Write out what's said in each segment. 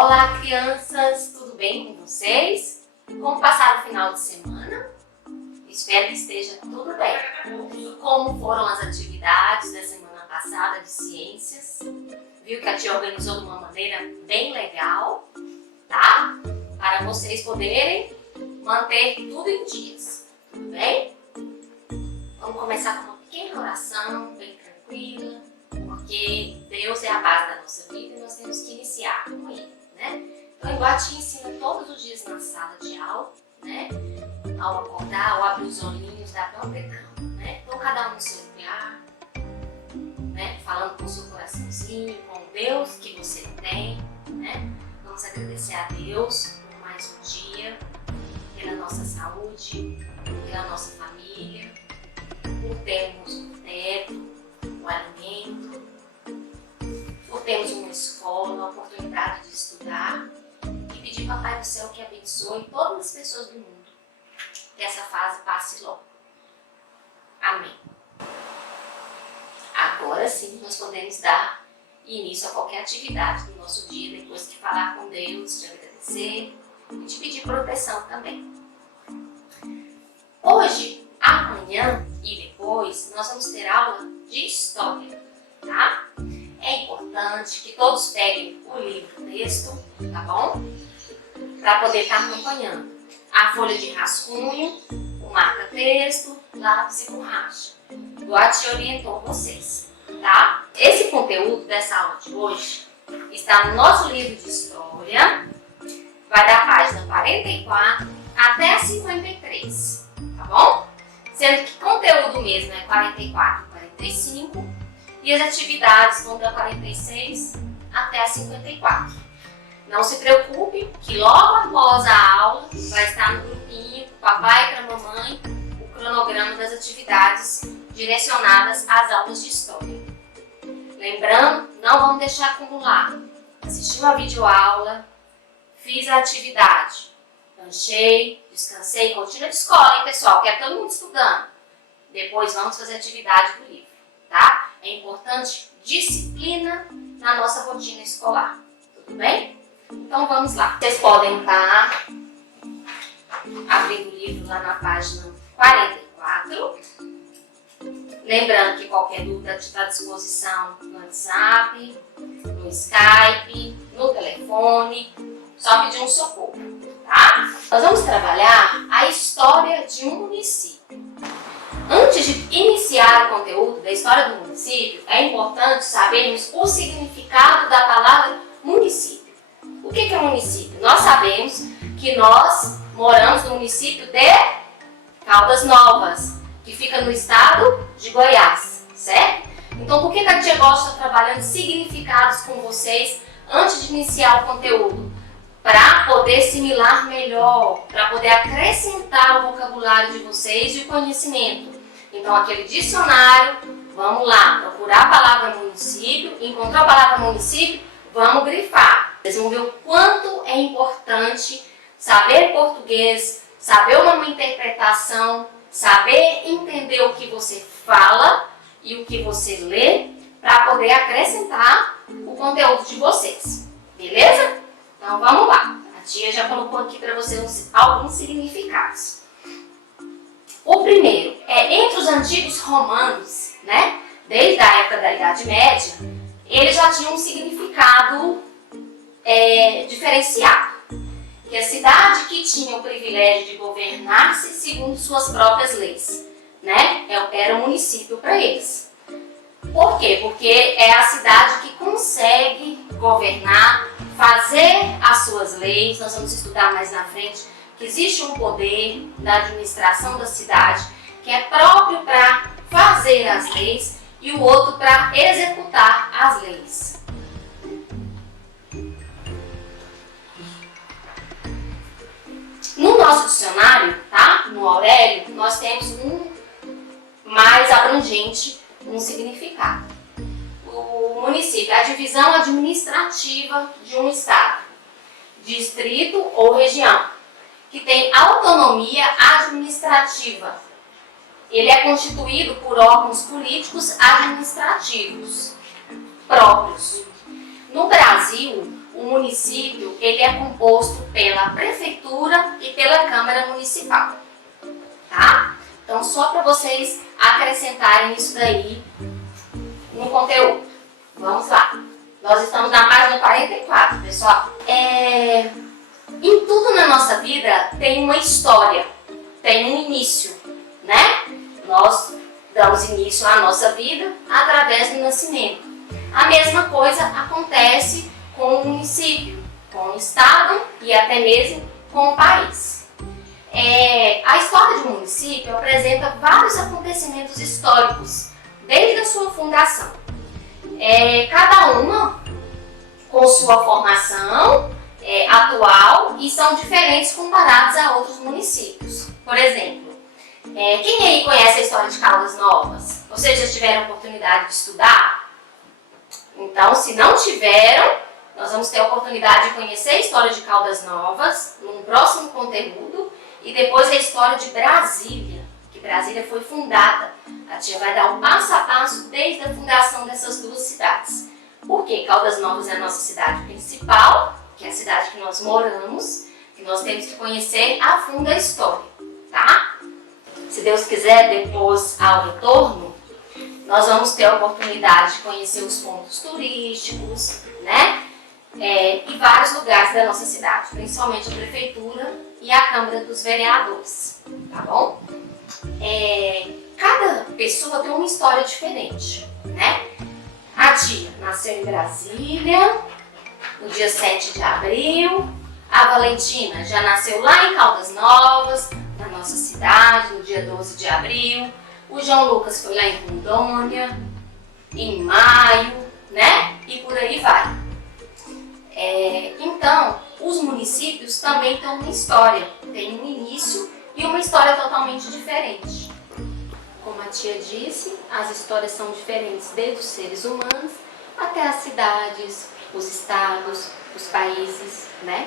Olá, crianças! Tudo bem com vocês? Como passaram o final de semana? Espero que esteja tudo bem. Como foram as atividades da semana passada de ciências? Viu que a tia organizou de uma maneira bem legal, tá? Para vocês poderem manter tudo em dias, tudo bem? Vamos começar com uma pequena oração, bem tranquila, porque Deus é a base da nossa vida e nós temos que iniciar com Ele, né? Então, igual a tia ensina todos os dias na sala de aula, né? Ao acordar, ao abrir os olhinhos, da própria cama, né? Então, cada um no seu lugar, né? Falando com o seu coraçãozinho, com o Deus que você tem, né? Vamos agradecer a Deus por mais um dia, pela nossa saúde, pela nossa família, por termos um teto, um alimento, por termos uma escola, uma oportunidade de estudar e pedir Papai do Céu que abençoe todas as pessoas do mundo, que essa fase passe logo. Amém. Agora sim nós podemos dar início a qualquer atividade do nosso dia, depois de falar com Deus, de agradecer e de pedir proteção também. Hoje, amanhã e depois nós vamos ter aula de história, tá? É importante que todos peguem o livro texto, tá bom? Para poder estar acompanhando. A folha de rascunho, o marca-texto, lápis e borracha. Igual a tia orientou vocês, tá? Esse conteúdo dessa aula de hoje está no nosso livro de história. Vai da página 44 até a 53, tá bom? Sendo que conteúdo mesmo é 44 e 45 e as atividades vão da 46 até a 54. Não se preocupe que logo após a aula vai estar no grupinho papai para mamãe o cronograma das atividades direcionadas às aulas de história. Lembrando, não vamos deixar acumular. Assistiu a videoaula, fiz a atividade, lanchei, descansei, rotina de escola, hein, pessoal? Quero todo mundo estudando. Depois vamos fazer a atividade do livro, tá? É importante disciplina na nossa rotina escolar, tudo bem? Então vamos lá. Vocês podem estar abrindo o livro lá na página 44. Lembrando que qualquer dúvida está à disposição no WhatsApp, no Skype, no telefone. Só pedir um socorro, tá? Nós vamos trabalhar a história de um município. Antes de iniciar o conteúdo da história do município, é importante sabermos o significado da palavra município. O que é município? Nós sabemos que nós moramos no município de Caldas Novas, que fica no estado de Goiás, certo? Então, por que a tia gosta de trabalhando significados com vocês antes de iniciar o conteúdo? Para poder assimilar melhor, para poder acrescentar o vocabulário de vocês e o conhecimento. Então, aquele dicionário, vamos lá, procurar a palavra município, encontrar a palavra município, vamos grifar. Vocês vão ver o quanto é importante saber português, saber uma interpretação, saber entender o que você fala e o que você lê, para poder acrescentar o conteúdo de vocês. Beleza? Então vamos lá, a tia já colocou aqui para vocês alguns significados. O primeiro é entre os antigos romanos, né? Desde a época da Idade Média, eles já tinham um significado diferenciado. Que a cidade que tinha o privilégio de governar-se segundo suas próprias leis, né? Era um município para eles. Por quê? Porque é a cidade que consegue governar, fazer as suas leis. Nós vamos estudar mais na frente que existe um poder da administração da cidade que é próprio para fazer as leis e o outro para executar as leis. No nosso dicionário, tá? No Aurélio, nós temos um mais abrangente, um significado. O município é a divisão administrativa de um estado, distrito ou região, que tem autonomia administrativa. Ele é constituído por órgãos políticos administrativos próprios. No Brasil, o município ele é composto pela prefeitura e pela Câmara Municipal, tá? Então, só para vocês acrescentarem isso daí no conteúdo. Vamos lá. Nós estamos na página 44, pessoal. Em tudo na nossa vida tem uma história, tem um início, né? Nós damos início à nossa vida através do nascimento. A mesma coisa acontece com o município, com o estado e até mesmo com o país. A história de um município apresenta vários acontecimentos históricos desde a sua fundação. Cada uma com sua formação atual e são diferentes comparados a outros municípios. Por exemplo, quem aí conhece a história de Caldas Novas? Vocês já tiveram a oportunidade de estudar? Então, se não tiveram, nós vamos ter a oportunidade de conhecer a história de Caldas Novas num próximo conteúdo e depois a história de Brasília, que Brasília foi fundada. A tia vai dar um passo a passo desde a fundação dessas duas cidades. Porque Caldas Novas é a nossa cidade principal, que é a cidade que nós moramos, que nós temos que conhecer a fundo a história, tá? Se Deus quiser, depois ao retorno, nós vamos ter a oportunidade de conhecer os pontos turísticos, né? E vários lugares da nossa cidade, principalmente a prefeitura e a Câmara dos Vereadores, tá bom? Cada pessoa tem uma história diferente, né? A tia nasceu em Brasília, no dia 7 de abril. A Valentina já nasceu lá em Caldas Novas, na nossa cidade, no dia 12 de abril. O João Lucas foi lá em Rondônia, em maio, né? E por aí vai. Então, os municípios também têm uma história, tem um início e uma história totalmente diferente. Como a tia disse, as histórias são diferentes desde os seres humanos até as cidades, os estados, os países, né?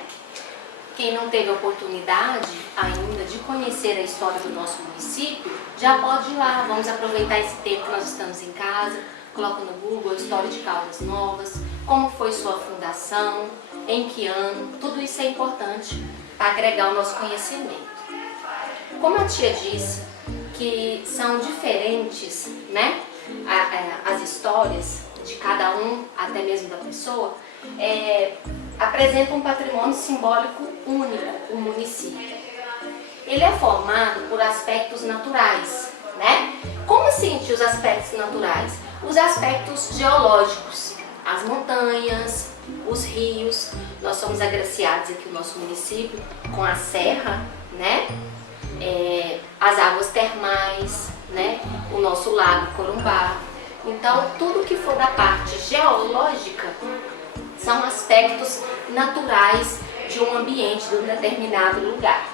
Quem não teve a oportunidade ainda de conhecer a história do nosso município, já pode ir lá. Vamos aproveitar esse tempo que nós estamos em casa, coloca no Google a história de Caldas Novas, como foi sua fundação, em que ano, tudo isso é importante para agregar o nosso conhecimento. Como a tia disse, que são diferentes, né, as histórias de cada um, até mesmo da pessoa, apresenta um patrimônio simbólico único, o município. Ele é formado por aspectos naturais, né? Como assim os aspectos naturais? Os aspectos geológicos, as montanhas, os rios. Nós somos agraciados aqui no nosso município com a serra, né? As águas termais, né? O nosso lago Corumbá. Então, tudo que for da parte geológica são aspectos naturais de um ambiente, de um determinado lugar.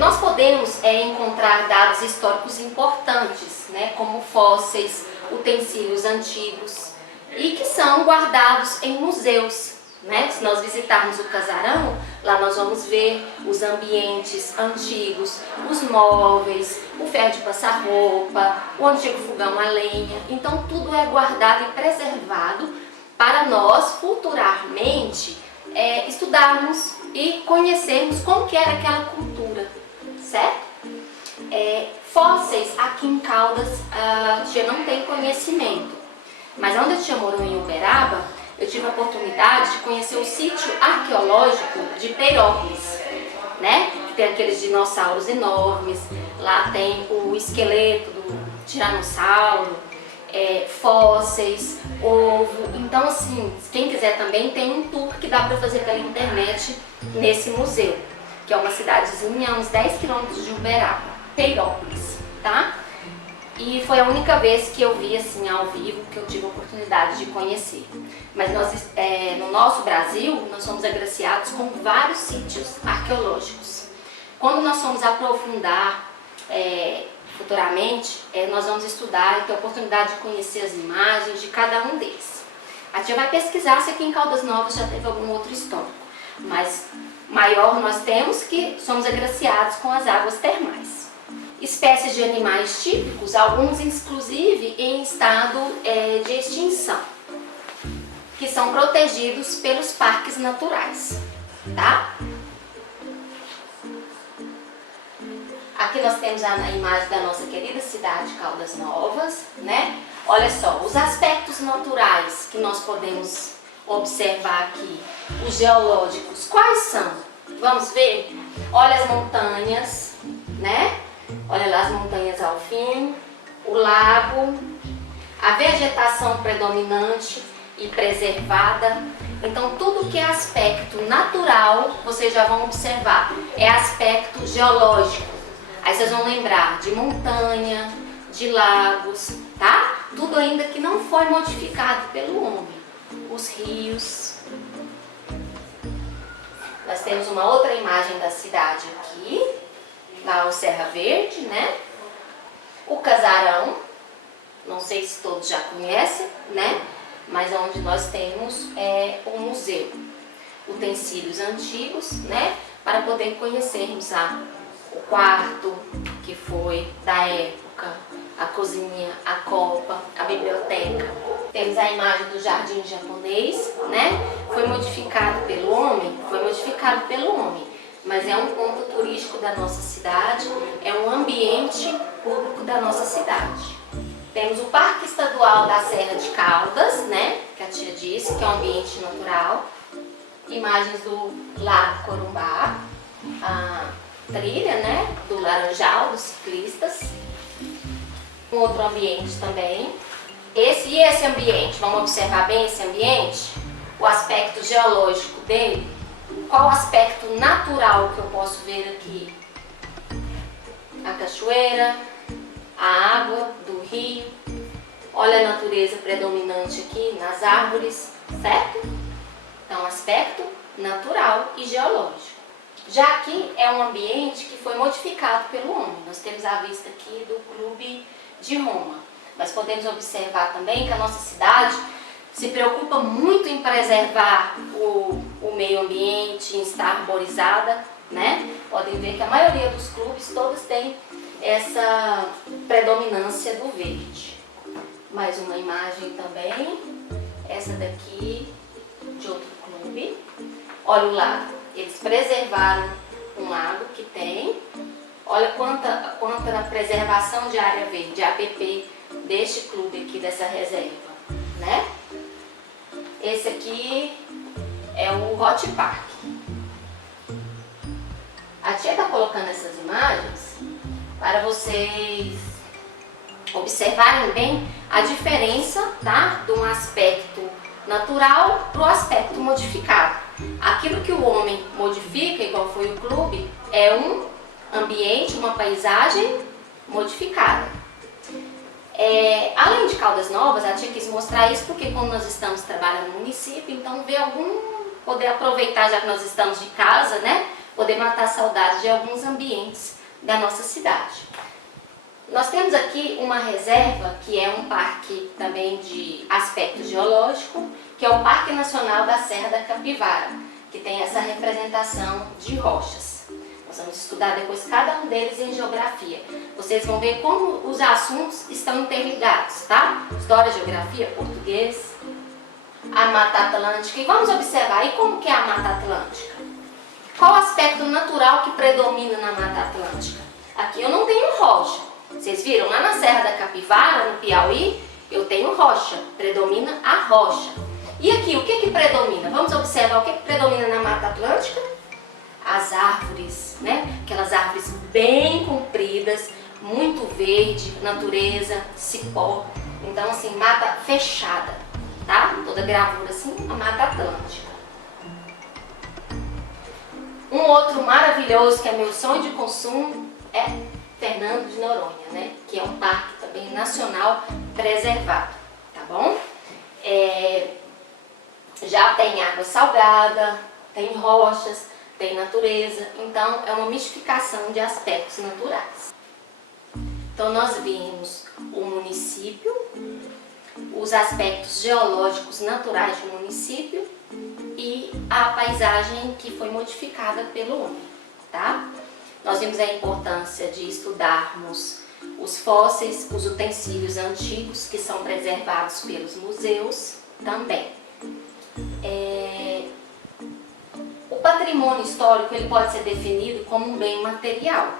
Nós podemos encontrar dados históricos importantes, né, como fósseis, utensílios antigos, e que são guardados em museus, né? Se nós visitarmos o casarão, lá nós vamos ver os ambientes antigos, os móveis, o ferro de passar roupa, o antigo fogão a lenha. Então tudo é guardado e preservado para nós futuramente estudarmos e conhecermos como que era aquela cultura, certo? Fósseis aqui em Caldas a tia não tem conhecimento, mas onde a tia morou em Uberaba, eu tive a oportunidade de conhecer o sítio arqueológico de Peirópolis, né? Que tem aqueles dinossauros enormes, lá tem o esqueleto do tiranossauro, fósseis, ovo. Então assim, quem quiser também tem um tour que dá para fazer pela internet nesse museu, que é uma cidadezinha a uns 10 quilômetros de Uberaba, Peirópolis, tá? E foi a única vez que eu vi assim ao vivo, que eu tive a oportunidade de conhecer. Mas nós, no nosso Brasil, nós somos agraciados com vários sítios arqueológicos. Quando nós formos aprofundar futuramente, nós vamos estudar e ter a oportunidade de conhecer as imagens de cada um deles. A tia vai pesquisar se aqui em Caldas Novas já teve algum outro histórico, mas maior nós temos que somos agraciados com as águas termais. Espécies de animais típicos, alguns inclusive em estado de extinção, que que são protegidos pelos parques naturais, tá? Aqui nós temos a imagem da nossa querida cidade de Caldas Novas, né? Olha só, os aspectos naturais que nós podemos observar aqui, os geológicos, quais são? Vamos ver? Olha as montanhas, né? Olha lá as montanhas ao fim, o lago, a vegetação predominante e preservada. Então, tudo que é aspecto natural, vocês já vão observar, é aspecto geológico. Aí vocês vão lembrar de montanha, de lagos, tá? Tudo ainda que não foi modificado pelo homem. Os rios. Nós temos uma outra imagem da cidade aqui, lá o Serra Verde, né? O Casarão, não sei se todos já conhecem, né? Mas onde nós temos o museu. Utensílios antigos, né? Para poder conhecermos o quarto que foi da época, a cozinha, a copa, a biblioteca. Temos a imagem do jardim japonês, né? Foi modificado pelo homem? Foi modificado pelo homem, mas é um ponto turístico da nossa cidade, é um ambiente público da nossa cidade. Temos o Parque Estadual da Serra de Caldas, né? Que a tia disse, que é um ambiente natural. Imagens do Lago Corumbá, a trilha, né? Do Laranjal, dos ciclistas. Um outro ambiente também. Esse ambiente, vamos observar bem esse ambiente? O aspecto geológico dele. Qual o aspecto natural que eu posso ver aqui? A cachoeira, a água do rio. Olha a natureza predominante aqui nas árvores, certo? Então, aspecto natural e geológico. Já aqui é um ambiente que foi modificado pelo homem. Nós temos a vista aqui do Clube de Roma. Mas podemos observar também que a nossa cidade se preocupa muito em preservar o meio ambiente, em estar arborizada, né? Podem ver que a maioria dos clubes, todos têm essa predominância do verde. Mais uma imagem também, essa daqui de outro clube. Olha o lago, eles preservaram um lago que tem. Olha quanta preservação de área verde, APP, deste clube aqui, dessa reserva, né? Esse aqui é o Hot Park. A tia está colocando essas imagens para vocês observarem bem a diferença, tá? De um aspecto natural para o aspecto modificado. Aquilo que o homem modifica, igual foi o clube, é um ambiente, uma paisagem modificada. Além de Caldas Novas, a tia quis mostrar isso porque como nós estamos trabalhando no município, então poder aproveitar, já que nós estamos de casa, né? Poder matar a saudade de alguns ambientes da nossa cidade. Nós temos aqui uma reserva, que é um parque também de aspecto geológico, que é o Parque Nacional da Serra da Capivara, que tem essa representação de rochas. Nós vamos estudar depois cada um deles em geografia. Vocês vão ver como os assuntos estão interligados, tá? História, geografia, português, a Mata Atlântica. E vamos observar aí como que é a Mata Atlântica. Qual o aspecto natural que predomina na Mata Atlântica? Aqui eu não tenho rocha. Vocês viram? Lá na Serra da Capivara, no Piauí, eu tenho rocha. Predomina a rocha. E aqui, o que predomina? Vamos observar o que predomina na Mata Atlântica? As árvores, né? Aquelas árvores bem compridas, muito verde, natureza, cipó. Então, assim, mata fechada, tá? Toda gravura assim, a Mata Atlântica. Um outro maravilhoso que é meu sonho de consumo é Fernando de Noronha, né? Que é um parque também nacional preservado, tá bom? Já tem água salgada, tem rochas, tem natureza, então é uma mistificação de aspectos naturais. Então nós vimos o município, os aspectos geológicos naturais do município e a paisagem que foi modificada pelo homem, tá? Nós vimos a importância de estudarmos os fósseis, os utensílios antigos que são preservados pelos museus também. patrimônio histórico ele pode ser definido como um bem material,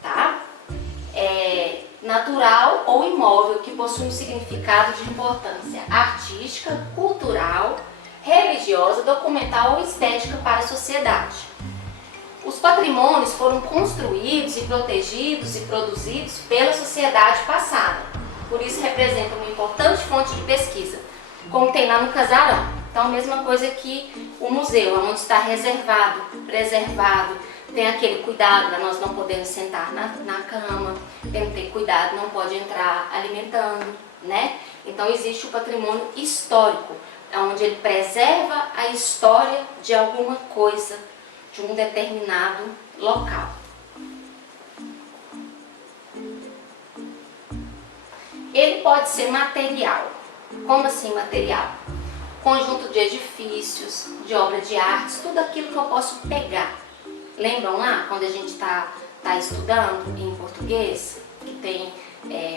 tá? Natural ou imóvel que possui um significado de importância artística, cultural, religiosa, documental ou estética para a sociedade. Os patrimônios foram construídos e protegidos e produzidos pela sociedade passada, por isso representam uma importante fonte de pesquisa, como tem lá no Casarão. Então, a mesma coisa que o museu, onde está reservado, preservado, tem aquele cuidado, né? Nós não podemos sentar na cama, tem que ter cuidado, não pode entrar alimentando, né? Então, existe o patrimônio histórico, onde ele preserva a história de alguma coisa, de um determinado local. Ele pode ser material. Como assim material? Conjunto de edifícios, de obra de artes, tudo aquilo que eu posso pegar. Lembram lá, quando a gente está estudando em português, que tem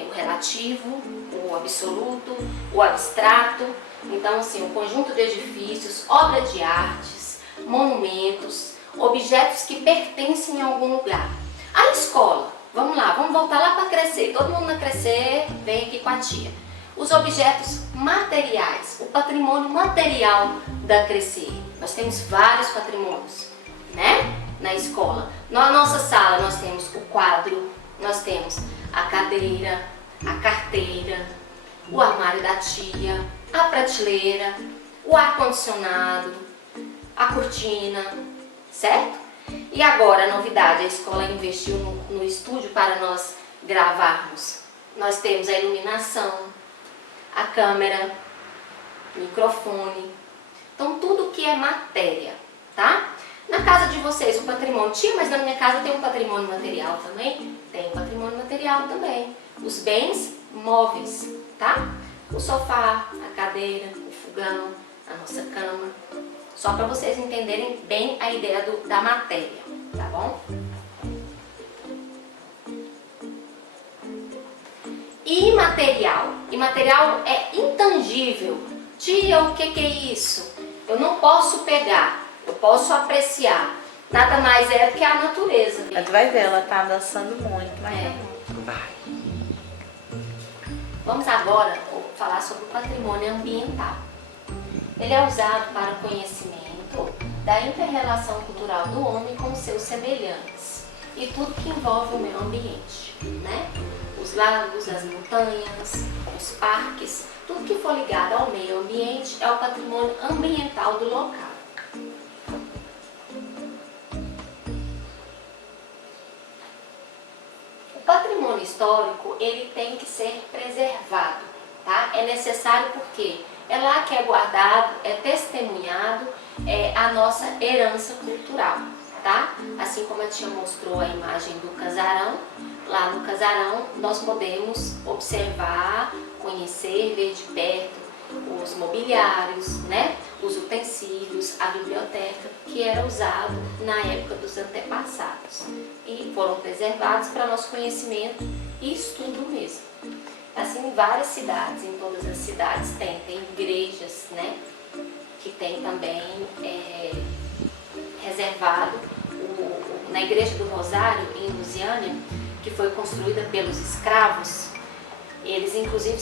o relativo, o absoluto, o abstrato. Então, assim, o conjunto de edifícios, obra de artes, monumentos, objetos que pertencem a algum lugar. A escola, vamos lá, vamos voltar lá para crescer. Todo mundo vai crescer, vem aqui com a tia. Os objetos materiais, o patrimônio material da Crescer. Nós temos vários patrimônios, né? Na escola. Na nossa sala nós temos o quadro, nós temos a cadeira, a carteira, o armário da tia, a prateleira, o ar-condicionado, a cortina, certo? E agora a novidade, a escola investiu no estúdio para nós gravarmos. Nós temos a iluminação, a câmera, o microfone, então tudo que é matéria, tá? Na casa de vocês o patrimônio, tia, mas na minha casa tem um patrimônio material também? Tem um patrimônio material também. Os bens móveis, tá? O sofá, a cadeira, o fogão, a nossa cama. Só para vocês entenderem bem a ideia da matéria, tá bom? Imaterial. Imaterial é intangível. Tia, o que é isso? Eu não posso pegar, eu posso apreciar. Nada mais é do que a natureza. Mas tu vai ver, ela tá dançando muito, mas vai. Vamos agora falar sobre o patrimônio ambiental. Ele é usado para o conhecimento da inter-relação cultural do homem com seus semelhantes e tudo que envolve o meio ambiente, né? Os lagos, as montanhas, os parques, tudo que for ligado ao meio ambiente é o patrimônio ambiental do local. O patrimônio histórico, ele tem que ser preservado, tá? É necessário porque é lá que é guardado, é testemunhado a nossa herança cultural, tá? Assim como a tia mostrou a imagem do casarão, lá no casarão nós podemos observar, conhecer, ver de perto os mobiliários, né? Os utensílios, a biblioteca que era usado na época dos antepassados e foram preservados para nosso conhecimento e estudo mesmo. Assim, em várias cidades, em todas as cidades tem igrejas, né? Que tem também reservado na Igreja do Rosário, em Lusiânia, que foi construída pelos escravos. Eles inclusive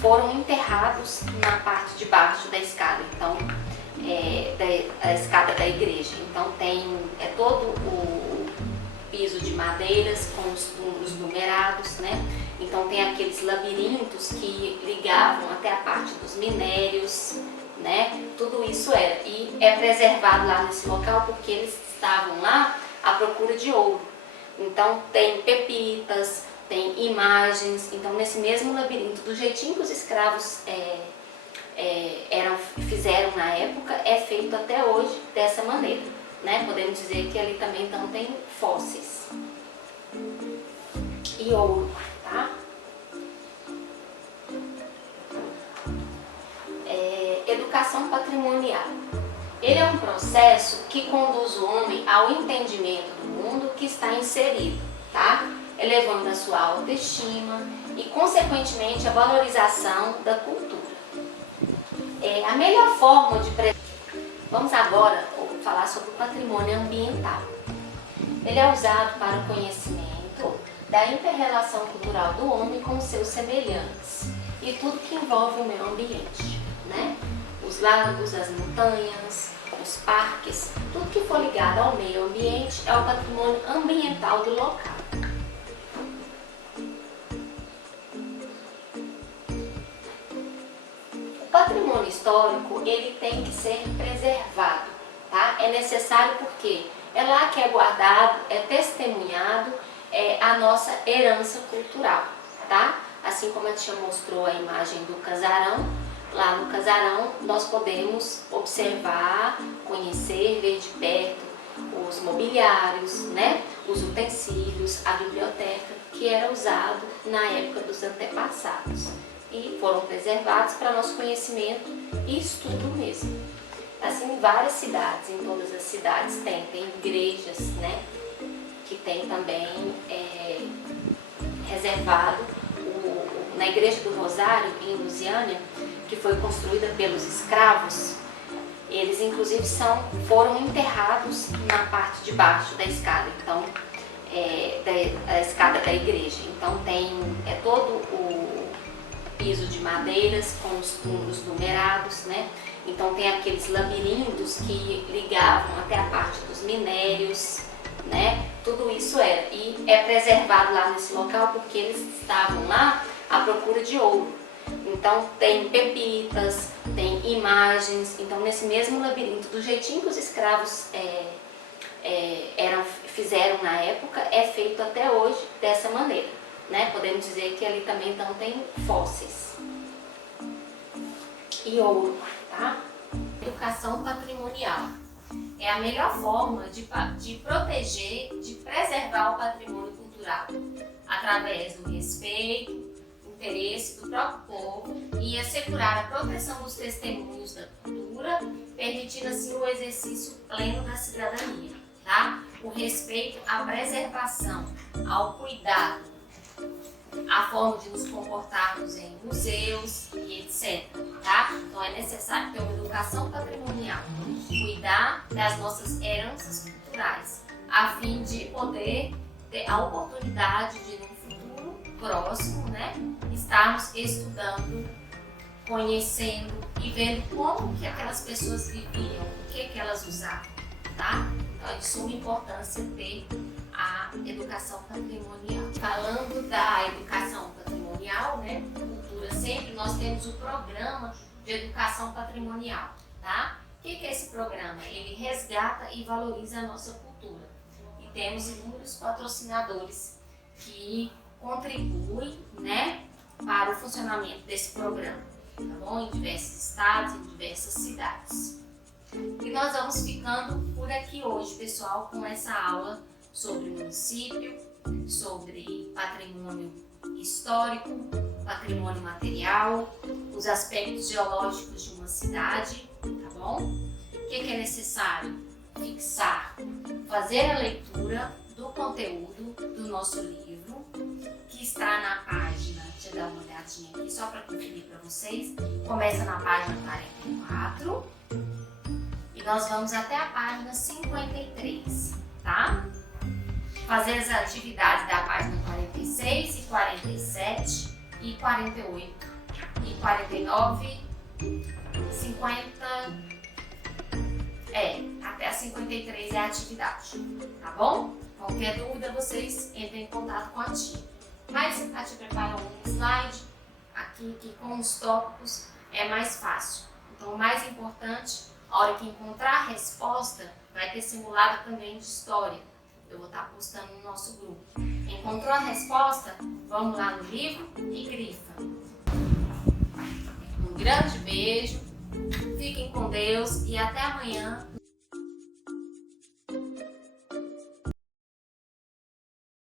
foram enterrados na parte de baixo da escada, então da escada da igreja. Então tem todo o piso de madeiras com os túmulos numerados, né? Então tem aqueles labirintos que ligavam até a parte dos minérios, né? Tudo isso era e é preservado lá nesse local porque eles estavam lá à procura de ouro. Então tem pepitas, tem imagens. Então nesse mesmo labirinto, do jeitinho que os escravos fizeram na época, é feito até hoje dessa maneira, né? Podemos dizer que ali também então tem fósseis e ouro, tá? Educação patrimonial. Ele é um processo que conduz o homem ao entendimento do mundo que está inserido, tá? Elevando a sua autoestima e, consequentemente, a valorização da cultura. A melhor forma de... Vamos agora falar sobre o patrimônio ambiental. Ele é usado para o conhecimento da inter-relação cultural do homem com seus semelhantes e tudo que envolve o meio ambiente, né? Os lagos, as montanhas, os parques, tudo que for ligado ao meio ambiente é o patrimônio ambiental do local. O patrimônio histórico, ele tem que ser preservado, tá? É necessário porque é lá que é guardado, é testemunhado a nossa herança cultural, tá? Assim como a tia mostrou a imagem do casarão, lá no casarão nós podemos observar, conhecer, ver de perto os mobiliários, né? Os utensílios, a biblioteca que era usado na época dos antepassados e foram preservados para nosso conhecimento e estudo mesmo. Assim, em várias cidades, em todas as cidades tem igrejas, né? Que tem também reservado na Igreja do Rosário, em Lusiânia, que foi construída pelos escravos. Eles inclusive foram enterrados na parte de baixo da escada, então da escada da igreja. Então tem todo o piso de madeiras com os túmulos numerados, né? Então tem aqueles labirintos que ligavam até a parte dos minérios, né? Tudo isso e é preservado lá nesse local porque eles estavam lá à procura de ouro. Então tem pepitas, tem imagens. Então nesse mesmo labirinto, do jeitinho que os escravos fizeram na época, é feito até hoje dessa maneira, né? Podemos dizer que ali também então tem fósseis e ouro, tá? Educação patrimonial é a melhor forma de proteger, de preservar o patrimônio cultural através do respeito, interesse do próprio povo e assegurar a proteção dos testemunhos da cultura, permitindo assim o exercício pleno da cidadania, tá? O respeito à preservação, ao cuidado, a forma de nos comportarmos em museus e etc, tá? Então é necessário ter uma educação patrimonial, cuidar das nossas heranças culturais, a fim de poder ter a oportunidade de no futuro próximo, né, estarmos estudando, conhecendo e vendo como que aquelas pessoas viviam, o que elas usavam, tá? Então é de suma importância ter a educação patrimonial. Falando da educação patrimonial, né, cultura sempre, nós temos o programa de educação patrimonial, tá? O que é esse programa? Ele resgata e valoriza a nossa cultura. E temos inúmeros patrocinadores que contribuem, né, para o funcionamento desse programa, tá bom? Em diversos estados, em diversas cidades. E nós vamos ficando por aqui hoje, pessoal, com essa aula sobre município, sobre patrimônio histórico, patrimônio material, os aspectos geológicos de uma cidade, tá bom? O que é necessário? Fixar, fazer a leitura do conteúdo do nosso livro, que está na página, deixa eu dar uma olhadinha aqui só para conferir para vocês, começa na página 44 e nós vamos até a página 53, tá? Fazer as atividades da página 46 e 47 e 48 e 49, 50, até a 53 é a atividade, tá bom? Qualquer dúvida vocês entrem em contato com a tia. Mas a tia prepara um slide aqui que com os tópicos é mais fácil. Então o mais importante, a hora que encontrar a resposta, vai ter simulado também de história. Eu vou estar postando no nosso grupo. Encontrou a resposta? Vamos lá no livro e grifa. Um grande beijo, fiquem com Deus e até amanhã